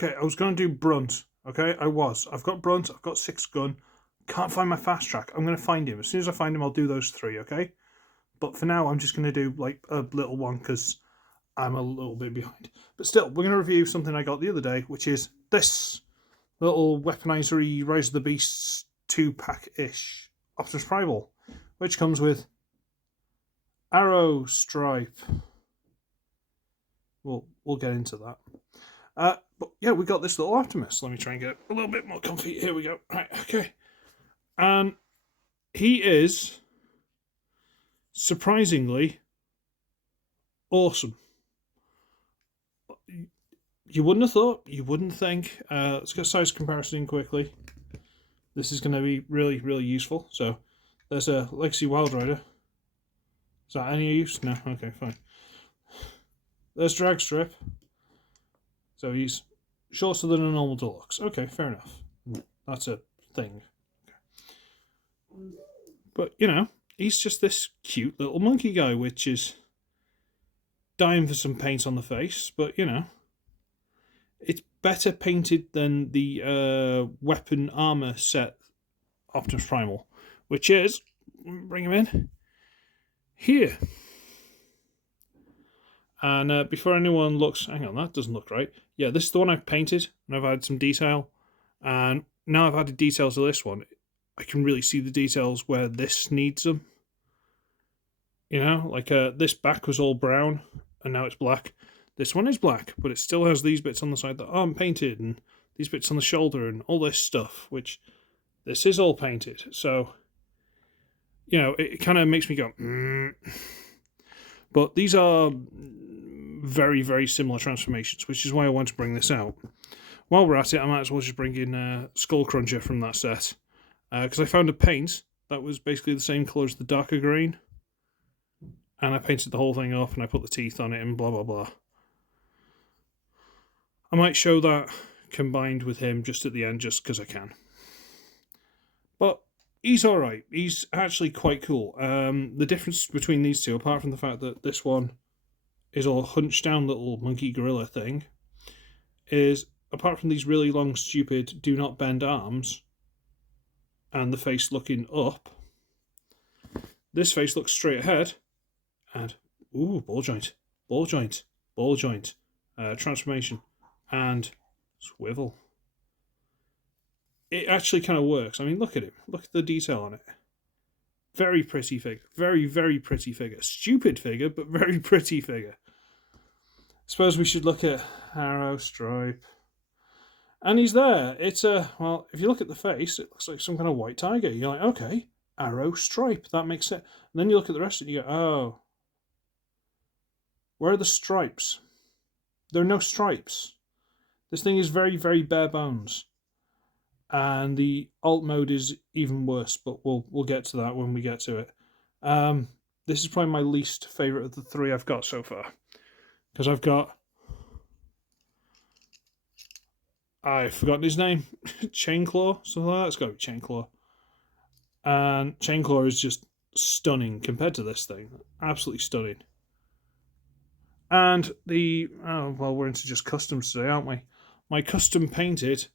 Okay, I was going to do Brunt. Okay, I've got Brunt, I've got 6th gun. Can't find my fast track. I'm going to find him. As soon as I find him, I'll do those 3, okay? But for now, I'm just going to do like a little one because I'm a little bit behind. But still, we're going to review something I got the other day, which is this little weaponizery Rise of the Beasts 2-pack-ish Optimus Primal, which comes with ArrowStripe. We'll get into that. But yeah, we got this little Optimus. Let me try and get a little bit more comfy. Here we go. Right, okay. And he is surprisingly awesome. You wouldn't have thought, you wouldn't think. Let's get size comparison quickly. This is going to be really, really useful. So there's a Legacy Wild Rider. Is that any use? No? Okay, fine. There's Drag Strip. So he's shorter than a normal deluxe. Okay, fair enough. That's a thing. Okay. But, you know, he's just this cute little monkey guy, which is dying for some paint on the face. But, you know, it's better painted than the weapon armor set Optimus Primal, which is, bring him in, here. And before anyone looks, hang on, that doesn't look right. Yeah, this is the one I've painted, and I've added some detail. And now I've added details to this one, I can really see the details where this needs them. You know, like this back was all brown, and now it's black. This one is black, but it still has these bits on the side that aren't painted, and these bits on the shoulder, and all this stuff, which this is all painted. So, you know, it kind of makes me go, But these are very, very similar transformations, which is why I want to bring this out. While we're at it, I might as well just bring in Skull Cruncher from that set. Because I found a paint that was basically the same colour as the darker green. And I painted the whole thing up, and I put the teeth on it, and blah, blah, blah. I might show that combined with him just at the end, just because I can. But he's alright. He's actually quite cool. The difference between these two, apart from the fact that this one is all hunched down little monkey gorilla thing, is apart from these really long, stupid, do not bend arms, and the face looking up, this face looks straight ahead, and, ooh, ball joint, ball joint, ball joint, transformation, and swivel. It actually kind of works. I mean, look at it. Look at the detail on it. Very pretty figure. Very, very pretty figure. Stupid figure, but very pretty figure. Suppose we should look at ArrowStripe. And he's there. It's a, well, if you look at the face, it looks like some kind of white tiger. You're like, okay, ArrowStripe. That makes sense. And then you look at the rest of it and you go, oh. Where are the stripes? There are no stripes. This thing is very, very bare bones. And the alt mode is even worse, but we'll get to that when we get to it. This is probably my least favourite of the 3 I've got so far. Because I've forgotten his name. Chainclaw? Something like that? It's got to be Chainclaw. And Chainclaw is just stunning compared to this thing. Absolutely stunning. And oh, well, we're into just customs today, aren't we? My custom painted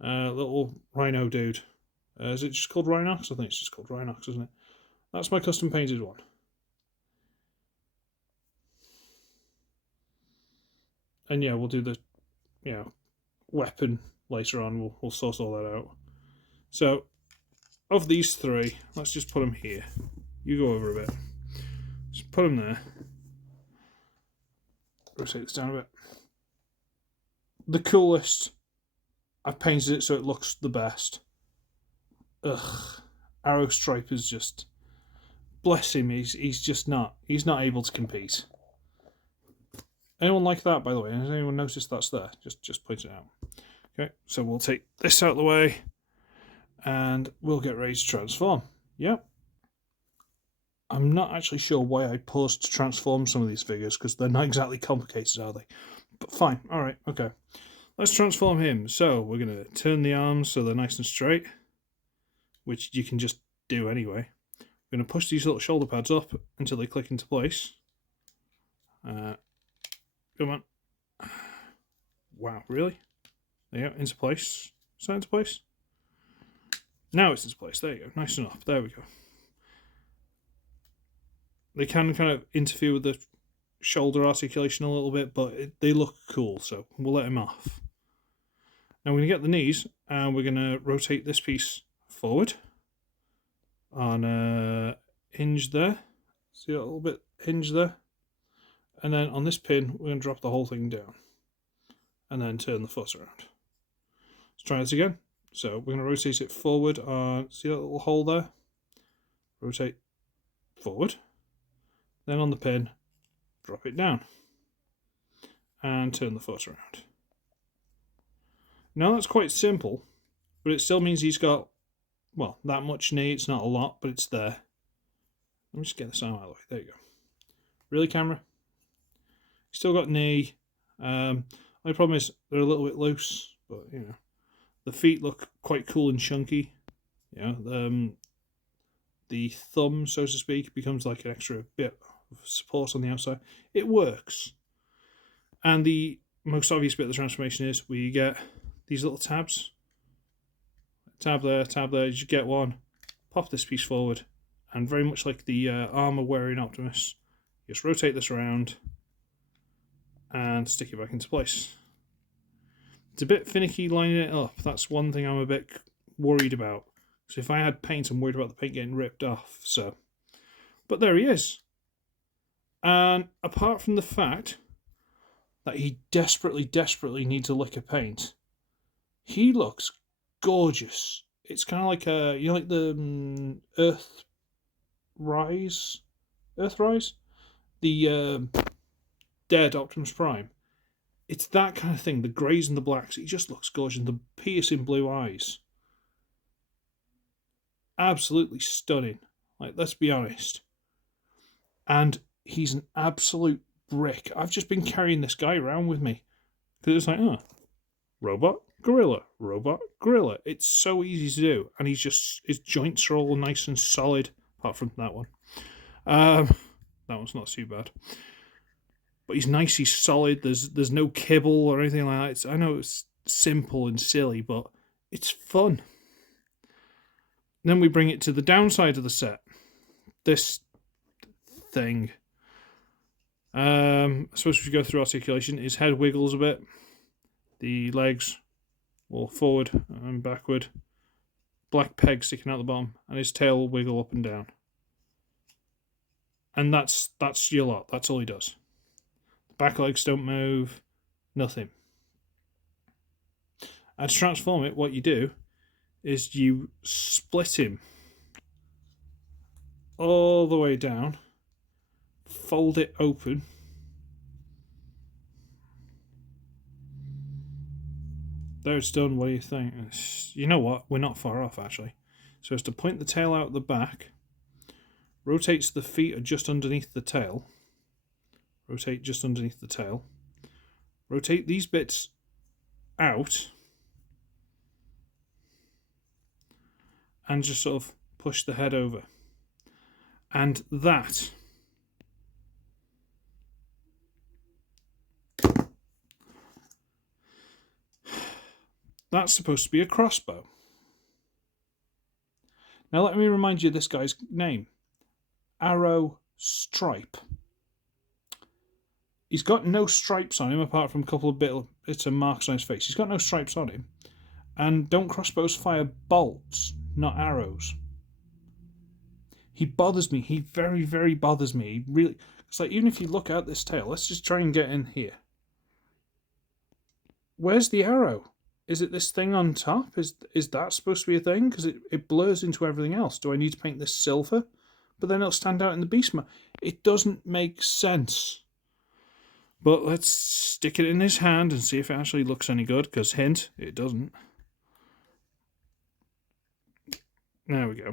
little rhino dude. Is it just called Rhinox? I think it's just called Rhinox, isn't it? That's my custom painted one. And yeah, we'll do the, you know, weapon later on. We'll sort all that out. So, of these 3, let's just put them here. You go over a bit. Just put them there. Rotate this down a bit. The coolest, I've painted it so it looks the best. Ugh. ArrowStripe is just, bless him, he's just not, he's not able to compete. Anyone like that, by the way? Has anyone noticed that's there? Just point it out. Okay, so we'll take this out of the way, and we'll get ready to transform. Yep. I'm not actually sure why I paused to transform some of these figures, because they're not exactly complicated, are they? But fine, alright, okay. Let's transform him. So, we're going to turn the arms so they're nice and straight, which you can just do anyway. We're going to push these little shoulder pads up until they click into place. Come on. Wow, really? There you go, into place. Is that into place? Now it's into place. There you go, nice and up. There we go. They can kind of interfere with the shoulder articulation a little bit, but they look cool, so we'll let him off. Now we're going to get the knees, and we're going to rotate this piece forward on a hinge there. See a little bit hinge there? And then on this pin, we're going to drop the whole thing down and then turn the foot around. Let's try this again. So we're going to rotate it forward on, see that little hole there? Rotate forward. Then on the pin, drop it down and turn the foot around. Now that's quite simple, but it still means he's got, well, that much knee. It's not a lot, but it's there. Let me just get this arm out of the way. There you go. Really, camera? Still got knee. My problem is they're a little bit loose, but you know, the feet look quite cool and chunky. You know, the thumb, so to speak, becomes like an extra bit of support on the outside. It works. And the most obvious bit of the transformation is we get these little tabs. Tab there, you just get one, pop this piece forward, and very much like the armor wearing Optimus, just rotate this around and stick it back into place. It's a bit finicky lining it up. That's one thing I'm a bit worried about. So if I had paint, I'm worried about the paint getting ripped off. So, but there he is. And apart from the fact that he desperately needs a lick of paint, he looks gorgeous. It's kind of like a, you know, like the Earthrise, the dead Optimus Prime. It's that kind of thing. The greys and the blacks. He just looks gorgeous. The piercing blue eyes, absolutely stunning. Like, let's be honest. And he's an absolute brick. I've just been carrying this guy around with me because it's like, oh, robot, gorilla, robot, gorilla. It's so easy to do, and his joints are all nice and solid, apart from that one. That one's not too bad, but he's nice. He's solid. There's no kibble or anything like that. I know it's simple and silly, but it's fun. Then we bring it to the downside of the set. This thing. I suppose if you go through articulation, his head wiggles a bit. The legs will forward and backward. Black peg sticking out the bottom, and his tail will wiggle up and down. And that's your lot. That's all he does. The back legs don't move. Nothing. And to transform it, what you do is you split him all the way down, fold it open, there it's done. What do you think? You know what? We're not far off, actually. So it's to point the tail out the back, rotate so the feet are just underneath the tail, rotate just underneath the tail, rotate these bits out, and just sort of push the head over. And that's supposed to be a crossbow. Now let me remind you of this guy's name. ArrowStripe. He's got no stripes on him apart from a couple of bits of marks on his face. He's got no stripes on him. And don't crossbows fire bolts, not arrows? He bothers me. He very bothers me. He really. It's like, even if you look at this tail, let's just try and get in here. Where's the arrow? Is it this thing on top? Is that supposed to be a thing? Because it blurs into everything else. Do I need to paint this silver? But then it'll stand out in the beast mode. It doesn't make sense. But let's stick it in his hand and see if it actually looks any good. Because hint, it doesn't. There we go.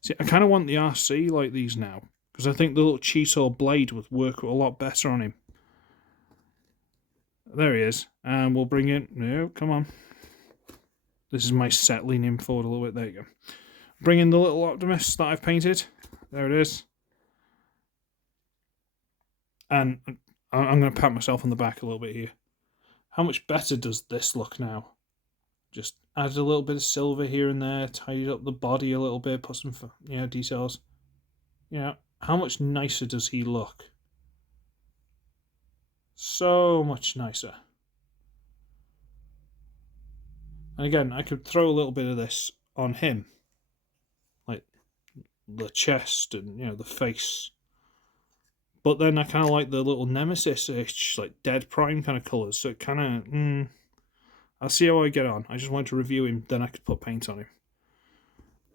See, I kind of want the RC like these now, because I think the little Cheetor blade would work a lot better on him. There he is. And we'll bring in... No, come on. This is my set leaning forward a little bit. There you go. Bring in the little Optimus that I've painted. There it is. And I'm going to pat myself on the back a little bit here. How much better does this look now? Just added a little bit of silver here and there, tidied up the body a little bit, put some details. How much nicer does he look? So much nicer. And again, I could throw a little bit of this on him, like the chest and the face. But then I kind of like the little nemesis-ish, like Dead Prime kind of colours. So it kind of, I'll see how I get on. I just wanted to review him, then I could put paint on him.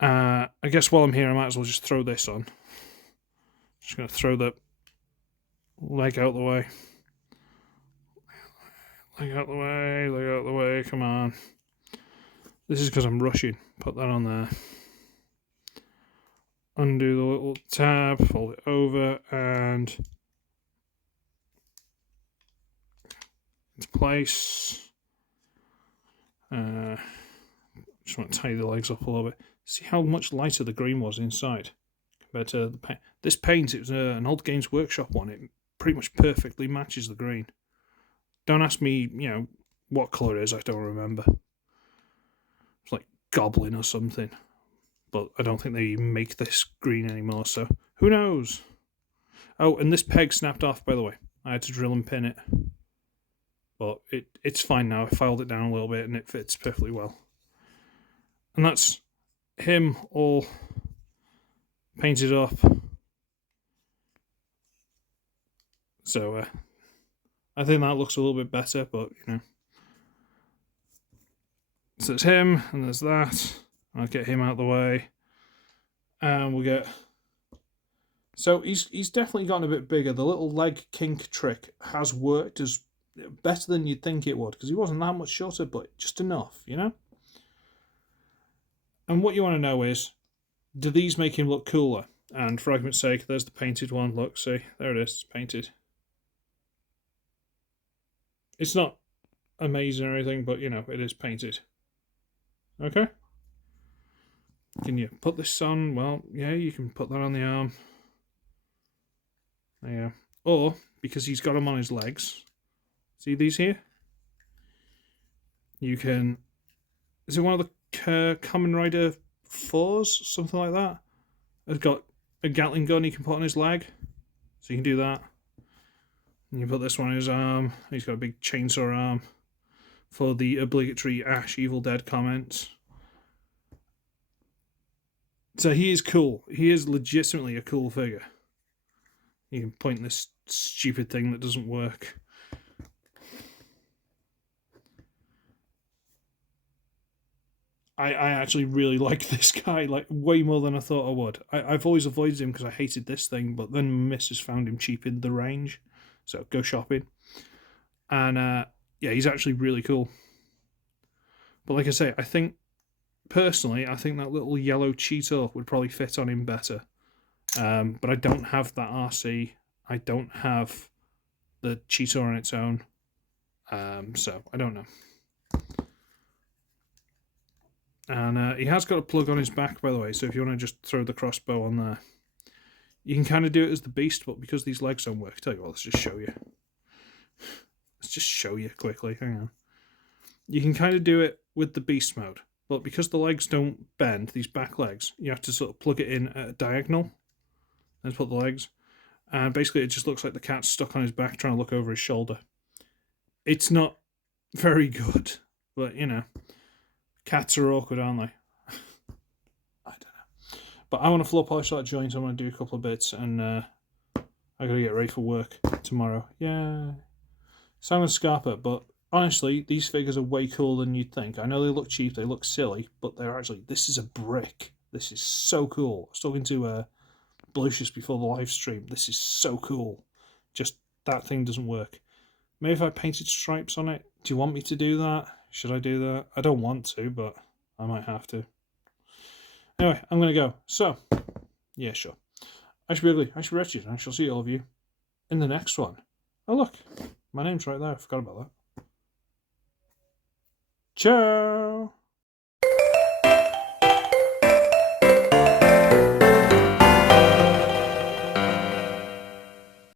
I guess while I'm here, I might as well just throw this on. Just going to throw the leg out the way. Leg out the way, leg out the way, come on. This is because I'm rushing. Put that on there. Undo the little tab, fold it over, and into place. Just want to tidy the legs up a little bit. See how much lighter the green was inside compared to the paint. This paint, it was an old Games Workshop one. It pretty much perfectly matches the green. Don't ask me, what colour it is. I don't remember. It's like Goblin or something. But I don't think they even make this green anymore, so who knows? Oh, and this peg snapped off, by the way. I had to drill and pin it. But it's fine now. I filed it down a little bit and it fits perfectly well. And that's him all painted up. So I think that looks a little bit better, but So it's him, and there's that. I'll get him out of the way. And we'll get... So he's definitely gotten a bit bigger. The little leg kink trick has worked as better than you'd think it would, because he wasn't that much shorter, but just enough, And what you want to know is, do these make him look cooler? And for argument's sake, there's the painted one. Look, see, there it is, it's painted. It's not amazing or anything, but it is painted. Okay? Can you put this on? Well, yeah, you can put that on the arm. There you go. Or, because he's got them on his legs, see these here? You can... Is it one of the Kamen Rider 4s? Something like that? It's got a Gatling gun he can put on his leg. So you can do that. And you put this one on his arm. He's got a big chainsaw arm for the obligatory Ash Evil Dead comments. So he is cool. He is legitimately a cool figure. You can point this stupid thing that doesn't work. I actually really like this guy, like way more than I thought I would. I've always avoided him because I hated this thing, but then Mrs. found him cheap in the range. So go shopping. And yeah, he's actually really cool. But like I say, personally, I think that little yellow Cheetor would probably fit on him better. But I don't have that RC. I don't have the Cheetor on its own. So I don't know. And he has got a plug on his back, by the way, so if you want to just throw the crossbow on there. You can kind of do it as the Beast, but because these legs don't work, tell you what, let's just show you. Let's just show you quickly, hang on. You can kind of do it with the Beast mode, but because the legs don't bend, these back legs, you have to sort of plug it in at a diagonal, and put the legs, and basically it just looks like the cat's stuck on his back trying to look over his shoulder. It's not very good, but cats are awkward, aren't they? I don't know. But I want to floor polish that joint. I want to do a couple of bits, and I got to get ready for work tomorrow. Yeah. So I'm going to scarp it, but honestly, these figures are way cooler than you'd think. I know they look cheap, they look silly, but they're actually... This is a brick. This is so cool. I was talking to Blucius before the live stream. This is so cool. Just that thing doesn't work. Maybe if I painted stripes on it. Do you want me to do that? Should I do that? I don't want to, but I might have to. Anyway, I'm going to go. So, yeah, sure. I should be ugly. I should be wretched. I shall see all of you in the next one. Oh, look. My name's right there. I forgot about that. Ciao!